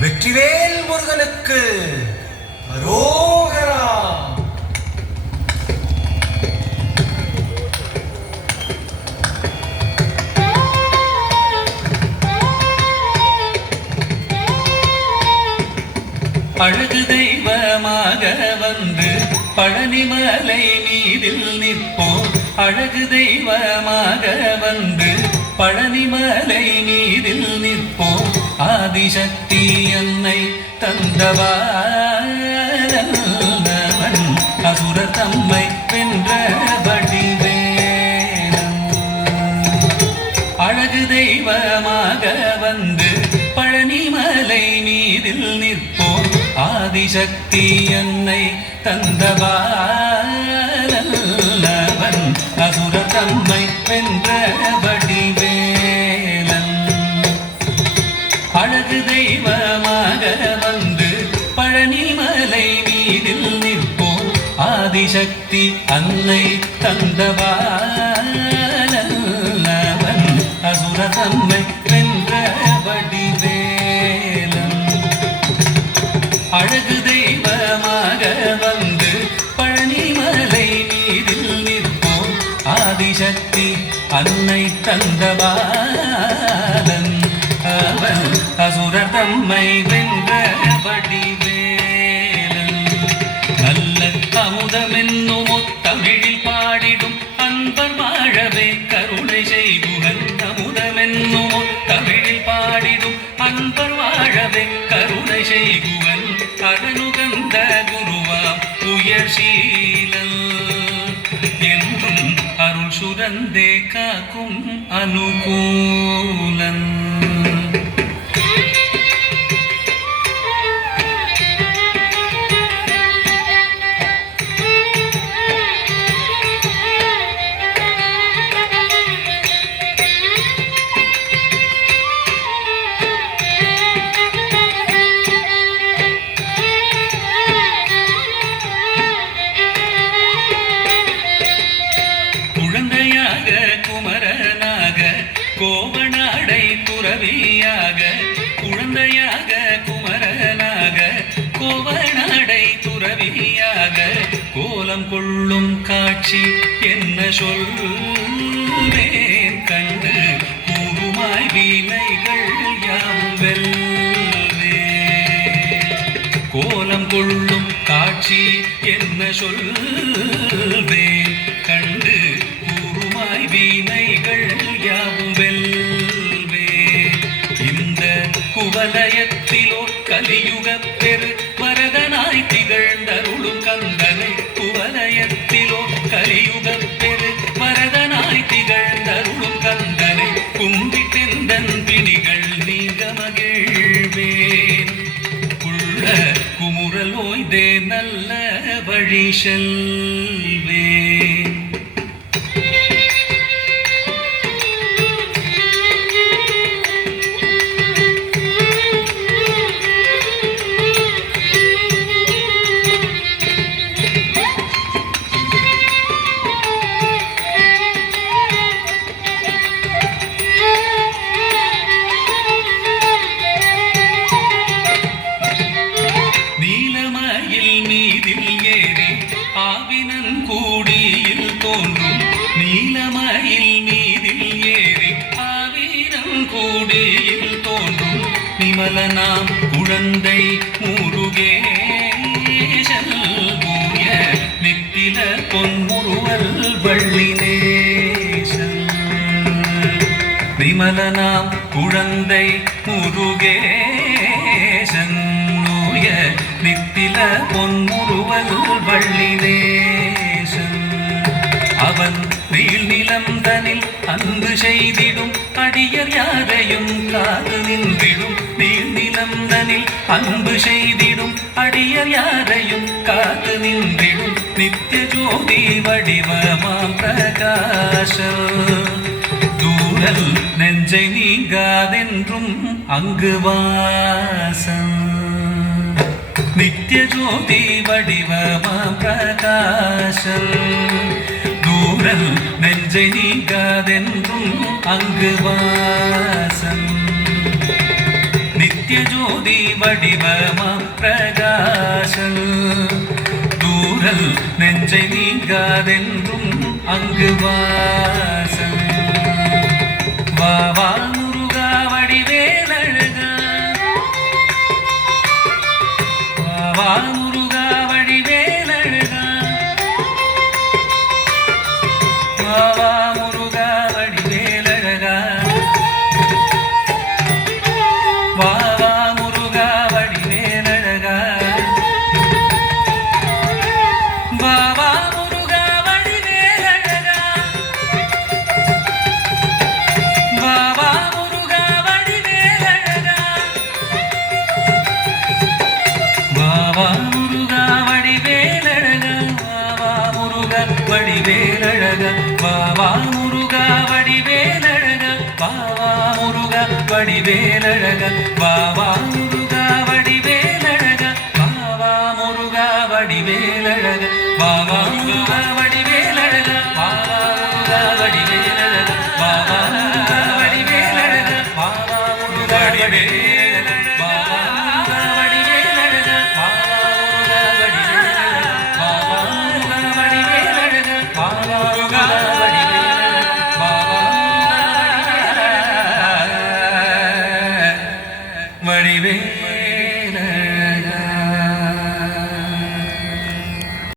வெற்றிவேல் முருகனுக்கு அரோகரா. அழகு தெய்வமாக வந்து பழனிமலை மீதில் நிற்போம். அழகு தெய்வமாக வந்து பழனிமலை மீதில் நிற்போம். ஆதிசக்தி என்னை தந்தவாரன் அசுர தம்மை வென்ற வடிவேலன். அழகு தெய்வமாக வந்து பழனிமலை மீதில் நிற்போம். ஆதிசக்தி என்னை தந்தவாரன் அசுர தம்மை வென்ற வடிவேலன். அழகு தெய்வமாக வந்து பழனிமலை மீதில் நிற்போம். ஆதிசக்தி அன்னை தந்தவாரன் அசுர தம்மை வென்ற வடிவேலன். அழகு தெய்வமாக வந்து பழனிமலை மீதில் நிற்போம். ஆதிசக்தி அன்னை தந்தவாரன் அவன் அசுரர் தம்மை வென்ற வடிவேலன். நல்ல அமுதமென்னும் தமிழில் பாடிடும் அன்பர் வாழவே கருணை செய்குகன். அமுதமென்னும் தமிழில் பாடிடும் அன்பர் வாழவே கருணை செய்குவன். அழனுகந்த குருவாம் உயர் சீலல் என்றும் அருள் சுரந்தே காக்கும் அனுகூலன். குமரனாக கோவனாடை துறவியாக குழந்தையாக குமரனாக கோவனாடை துறவியாக கோலம் கொள்ளும் காட்சி என்ன சொல்வேன் கண்டு கூறுமாய் வீணைகள் யாவும் வெல்வே. கோலம் கொள்ளும் காட்சி என்ன சொல்வேன் கண்டு வீணைகள் யாவும் வெல்வே. இந்த குவலயத்திலோ கலியுக பெரு வரதனாய் திகழ்ந்தருளும் கந்தனை. குவலயத்திலோ கலியுக பெரு வரதனாய் திகழ்ந்தருளும் கந்தனை கும்பிட்டெந்தன் பிணிகள் நீங்க மகிழ்வேன். உள்ள குமுறல் ஓய்தே நல்ல வழி செல்வேன். நீலமயில் மீதில் ஏறி ஆவிரங்கூடியில் தோன்றும் நிமலனாம் குழந்தை முருகேசன் பூய நித்தில பொன்முருவல் வள்ளினேசன். நிமலனாம் குழந்தை முருகேசன் பூய நித்தில பொன்முருவல் வள்ளினேசன். அவன் நீள் நிலந்தனில் அன்பு செய்திடும் அடியர் யாரையும் காது நின்றிடும். நீள் நிலந்தனில் அன்பு செய்திடும் அடியர் யாரையும் காது நின்றிடும். நித்திய ஜோதி வடிவமாம் பிரகாச தூரல் நெஞ்சை நீங்காதென்றும் அங்கு வாசம். நித்திய ஜோதி வடிவமாம் பிரகாசம் தூரல் நெஞ்சை நீங்காதென்றும் அங்கு வாசம். நித்திய நித்திய ஜோதி வடிவமாம் பிரகாசல் தூரல் நெஞ்சை நீங்காதென்றும் அங்கு வாசல் வா வா முருகா வடிவேலழகா வா வா முருகா வடிவேலழகா வா வா முருகா வடிவேலழகா வா வா முருகா வடிவேலழகா வா வா முருகா வடிவேலழகா வா வா முருகா வடிவேலழகா வா வா முருகா வடிவேலழகா வா வா முருகா வடிவேலழகா வா வா முருகா வடிவேலழகா வா வா முருகா வடிவேலழகா வா வா